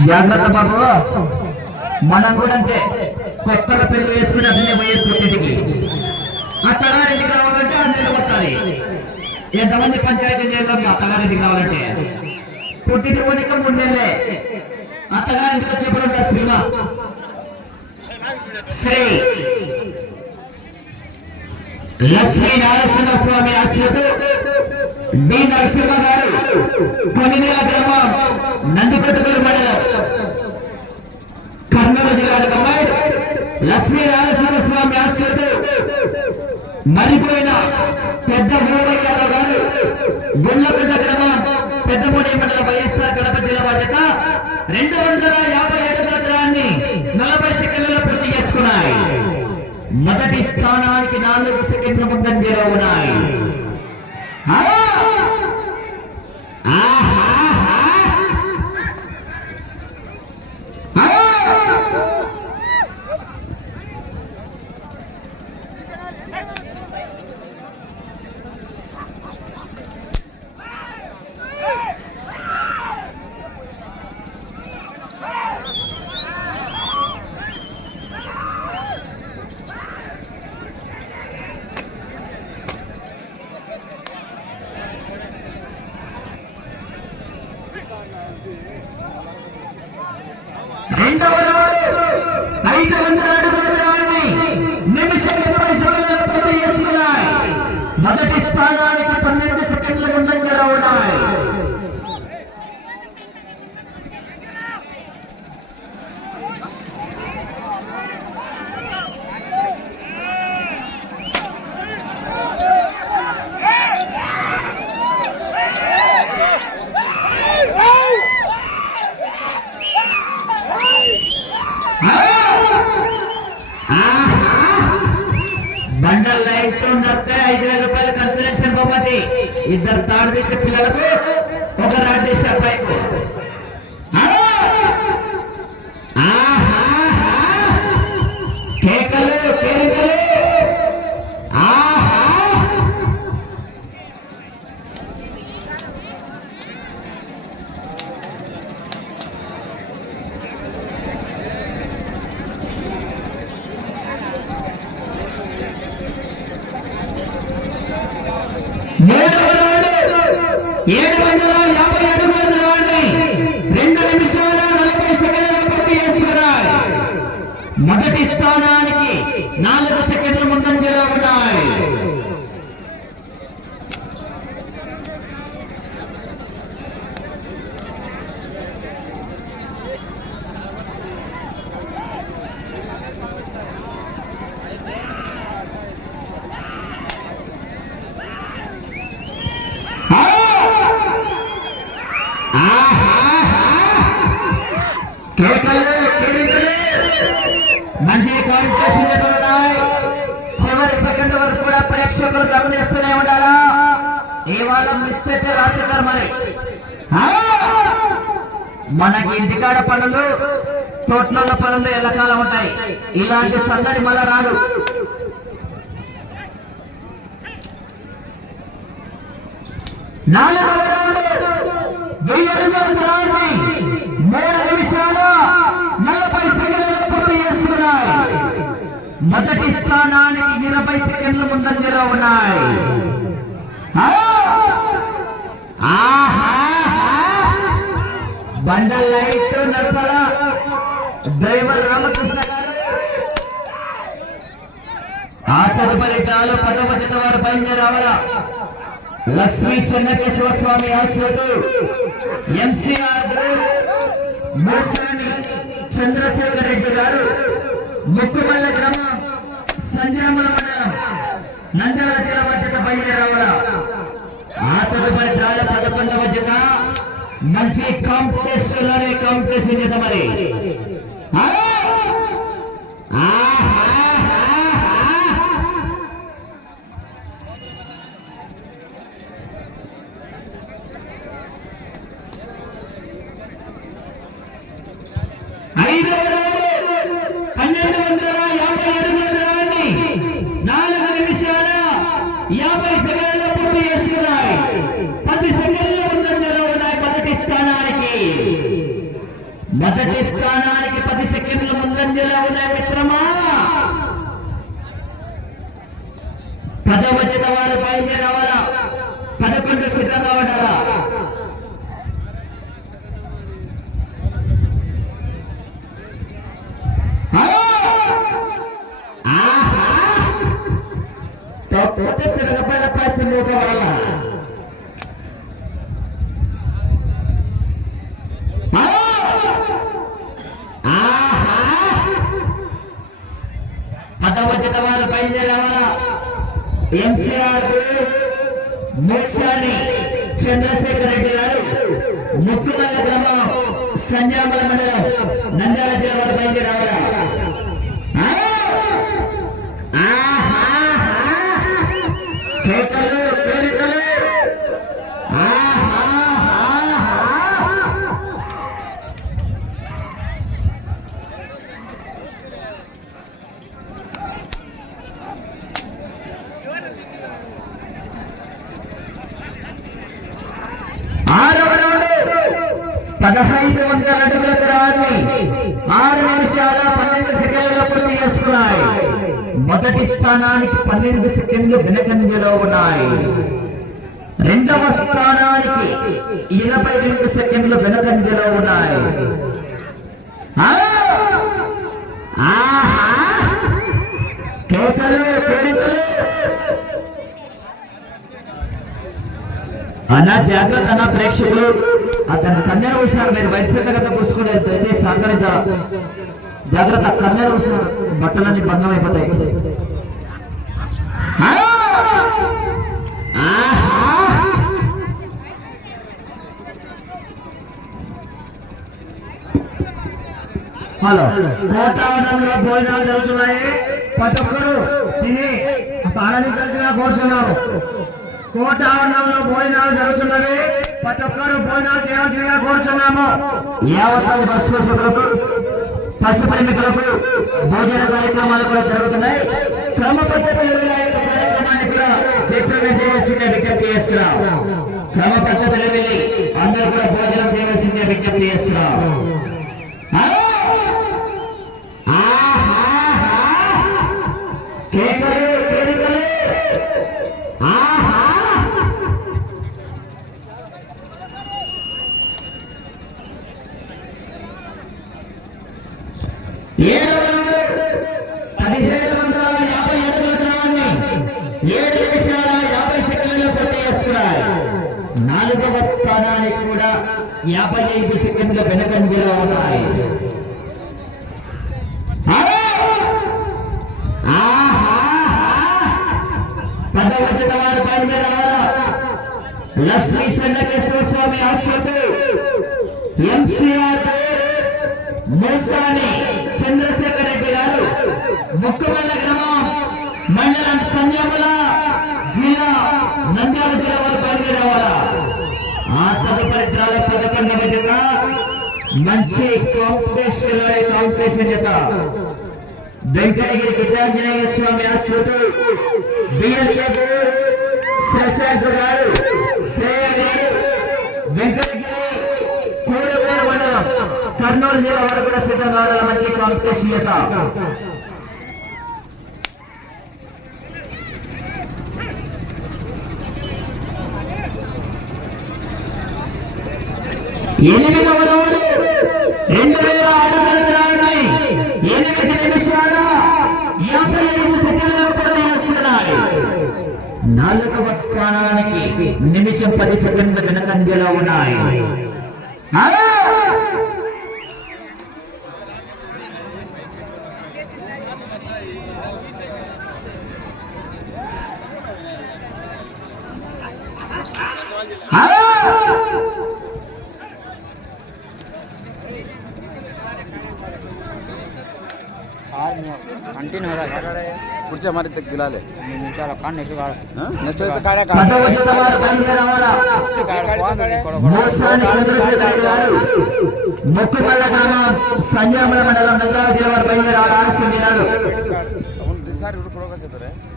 జాగ్రత్త బాబు. మనం కూడా అంతే. కొత్తగా పెళ్ళి వేసుకుని అట్లనే పోయే పుట్టింటికి. అత్తగారింటికి రావాలంటే అన్నీ కొట్టాలి ఎంతమంది పంచాయతీ చేయాలి అత్తగారింటికి రావాలంటే? పుట్టింటి పోనీక మూడు నెలలే. అత్తగారింటికి వచ్చేప్పుడు సినిమా శ్రీ. లక్ష్మీ నారసింహ స్వామి ఆశ్రతో డి నరసింహ గారు. కొనినేల గ్రామం నందికొట్టూరు మరిపోయిన పెద్ద గోవయ్య యాదవ్ గారు గుండ్లకుంట గ్రామం పెద్దపూడి మండల వైఎస్ఆర్ కడప జిల్లా బాధ్యత రెండు వందల యాభై ఏడు దూరాన్ని నలభై సెకండ్లలో పూర్తి చేసుకున్నాయి. మొదటి స్థానానికి నాలుగు సెకండ్ల ముందంజలో ఉన్నాయి. నాలుగు సెకండ్ల ముందంజలో ఉన్నాయి కేకలు కేరింతలు మంచి క్వాలిఫికేషన్ ఎదురున్నాయి చివరి సెకండ్ వరకు కూడా ప్రేక్షకులు గమనిస్తూనే ఉండాలా? ఇవాళ మిస్ అయితే రాసిస్తారు మరి. మనకి ఇంటికాడ పనులు తోటల పనులు ఎల్లకాలం ఉంటాయి. ఇలాంటి సందడి మళ్ళా రాదు. నాలుగవ రౌండ్ వెయ్యి అడుగుల దూరాన్ని మూడు నిమిషాల నలభై సెకండ్ల పూర్తి చేసుకున్నాయి మొదటి స్థానానికి ఇరవై సెకండ్ల ముందంజలో ఉన్నాయి. బండ లైట్ నడపల డ్రైవర్ రామకృష్ణ గారు. ఆ తదుపరి టాలు పదవ వారు బయలుదేరావాలా లక్ష్మీ చెన్నకేశ్వర స్వామి ఆశ్రతో ఎంసీఆర్ చంద్రశేఖర్ రెడ్డి గారు ముక్కుమల్ల గ్రామం సంజామల మండలం నంద్యాల జిల్లా మధ్యత బయలుదేరావాలా ఆ తదుపరి టాల పదకొండవ జత మంచి కాంపిటీషన్లోనే కాంపిటీషన్ జత మరి. ఎంసీఆర్ మోక్షాని చంద్రశేఖర్ రెడ్డి గారు ముక్కుమల్ల గ్రామం సంజామల మండలం నంద్యాల జిల్లా వారు బయలుదేరావాలా ఆ! ఆహాహా! కేకలు, కేరింతలు! ఆహాహా! ఆరవ రౌండ్ పదహైదు వందల అడుగుల దూరాన్ని ఆరు నిమిషాల పన్నెండు సెకండ్లు పూర్తి చేసుకున్నాయి మొదటి స్థానానికి పన్నెండు సెకండ్లు వెనకంజలో ఉన్నాయి రెండవ స్థానానికి ఇరవై రెండు సెకండ్లు వెనకంజలో ఉన్నాయి ఆ! కేకలు, అలా అన్న జాగ్రత్త అన్న ప్రేక్షకులు. అతను కన్యను ఉష్ణాలు మీరు బయట పుస్తకం ప్రతి సహకరించాల జాగ్రత్త. కన్యను ఉష్ణాలు బట్టలన్నీ భంగం అయిపోతాయి. హలో. వాతావరణంలో భోజనాలు జరుగుతున్నాయి. ప్రతి ఒక్కరు తిని స్నానాన్ని కోట ఆవరణంలో భోజనాలు జరుగుతున్నవి. ప్రతి ఒక్కరు భోజనాలు చేయాల్సిందిగా కోరుతున్నాము యావత్ బస్ కోసులకు పశు ప్రేమికులకు భోజన కార్యక్రమాలు కూడా జరుగుతున్నాయి. క్రమ పద్ధతిలో కార్యక్రమాన్ని కూడా చెప్పడం చేయవలసిందే విజ్ఞప్తి చేస్తున్నాం. క్రమ పద్ధతిలో వెళ్ళి అందరూ కూడా భోజనం చేయవలసిందే విజ్ఞప్తి చేస్తున్నాం. లక్ష్మీ చెన్నకేశ్వర స్వామి ఆశ్రతు ఎంసీఆర్ మోసాని చంద్రశేఖర్ రెడ్డి గారు ముక్కమల్ల గ్రామం మండలం సంజముల జిల్లా నంద్యాల జిల్లా వారు బయలుదేరావాలా ఆ తదుపరి జిల్లాల పదకొండవ జత మంచి కాంపిటీషన్ కాంపిటీషన్ జత. వెంకటగిరి గిరిజాంజనేయ స్వామి ఆశ్రతు బిఎల్ఏ శశాంక్ గారు శ్రేయ గారు వెంకటగిరి కూడగూరు మండలం కర్నూలు జిల్లా వారు కూడా సిద్ధంగా మంచి కాంపిటీషన్ చేత ఎనిమిదవ రౌండ్ రెండు వేల అడుగుల దూరాన్ని ఎనిమిది నిమిషం యాభై ఐదు సెకండ్ల పూర్తి చేస్తున్నాయి నాలుగవ స్థానానికి నిమిషం పది సెకండ్ల వెనకంజలో ఉన్నాయి. హలో! ಕುರ್ಚಿ ಮಾರಿ तिला आले चला काढ नेक्स्ट काढ नेक्स्ट काळ्या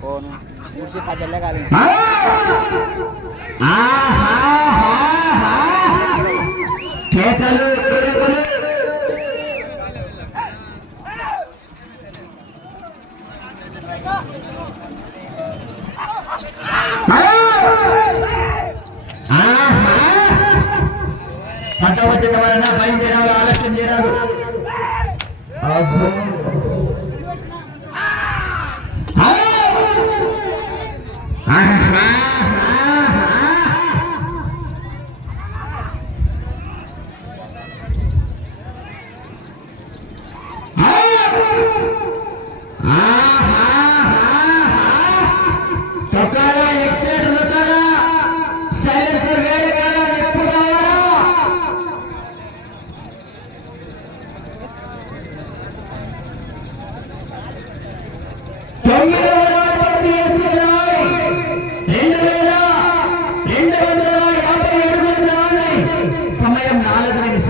ಓನು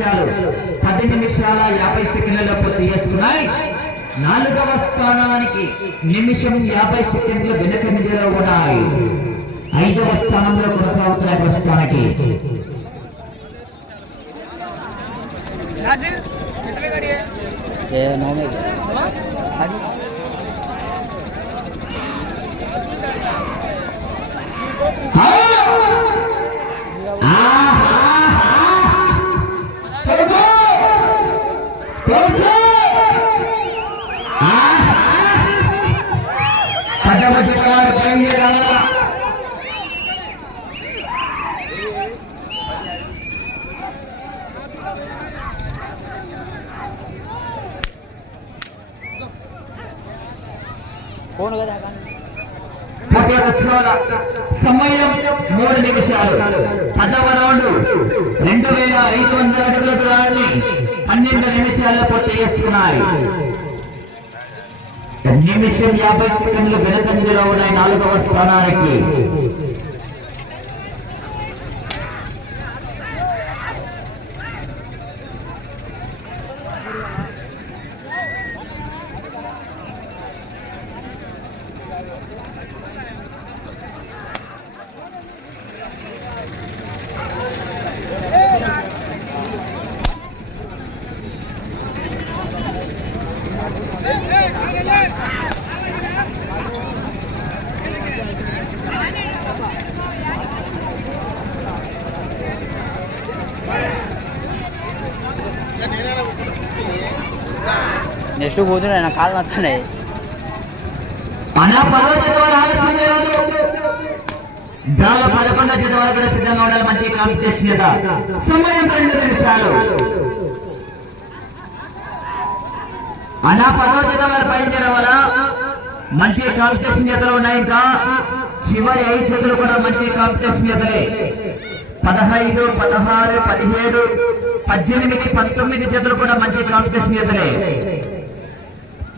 నిమిషాలు పది నిమిషాల యాభై సెకండ్లలో పూర్తి చేసుకున్నాయి. నాలుగవ స్థానానికి నిమిషం యాభై సెకండ్లు వెనుకంజలో ఉన్నాయి. ఐదవ స్థానంలో కొనసాగుతున్న ప్రస్తుతానికి. ఆ! పదవ సమయం మూడు నిమిషాలు. పదవ రౌండ్. రెండు వేల ఐదు వందల అడుగుల దూరాన్ని పన్నెండు నిమిషాల్లో పూర్తి చేస్తున్నాయి నిమిషం యాభై సెకండ్లు వెనుకంజలో ఉన్నాయి నాలుగవ స్థానానికి. నెక్స్ట్ పోతున్నాయి నా కాళ్ళు నచ్చాయి గాల కూడా సిద్ధంగా ఉండాలి మంచి కాంపిటీషన్ సమయం రెండు నిమిషాలు మన పదవ జత వారు బయలుదేరే వల్ల మంచి కాంపిటీషన్ జతలు ఉన్నాయి ఇంకా. చివరి ఐదు చేతులు కూడా మంచి కాంపిటీషన్ చేతలే పదహైదు పదహారు పదిహేడు పద్దెనిమిది పంతొమ్మిది చేతులు కూడా మంచి కాంపిటీషన్ చేతలే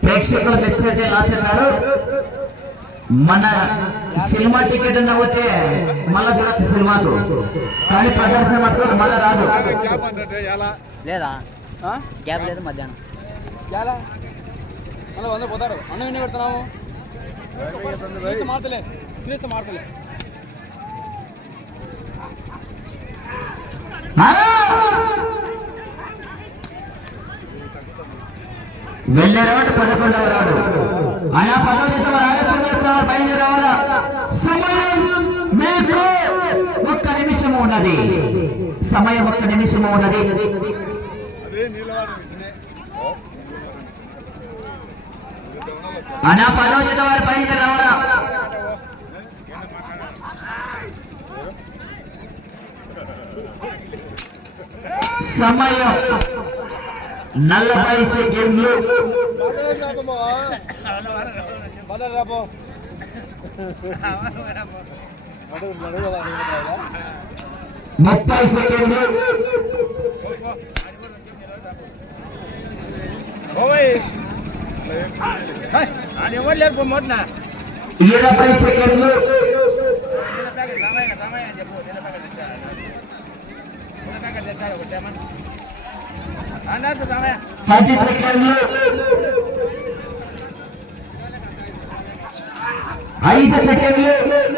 ప్రేక్షకులు మిస్ అయితే లాస్ అన్నారు మన సినిమా టికెట్ నవ్వుతే మళ్ళా చూడొచ్చు సినిమాకు. కానీ ప్రదర్శన మటుకు మళ్ళా రాదు. లేదా? గ్యాప్ లేదు మధ్యాహ్నం. మళ్ళీ వంద పోతారు అన్నం ఎన్ని పెడుతున్నాము మార్చలే వెళ్ళే రోడ్డు పదకొండవ రోడ్డు ఆయా పదవితో జీతం ఆలస్యం చేస్తున్నారు సమయం మీకు ఒక్క నిమిషం ఉన్నది. సమయం ఒక్క నిమిషం ఉన్నది. అనా పదవ జీతం వారి బయలుదేరావాలా సమయం నలభై సెకండ్లు బదర్ రాపో ముప్పై సెకండ్లు అది ఎవరు లేరు మొదన ఇరవై సెకండ్లు పది సెకండ్లు ఐదు సెకండ్లు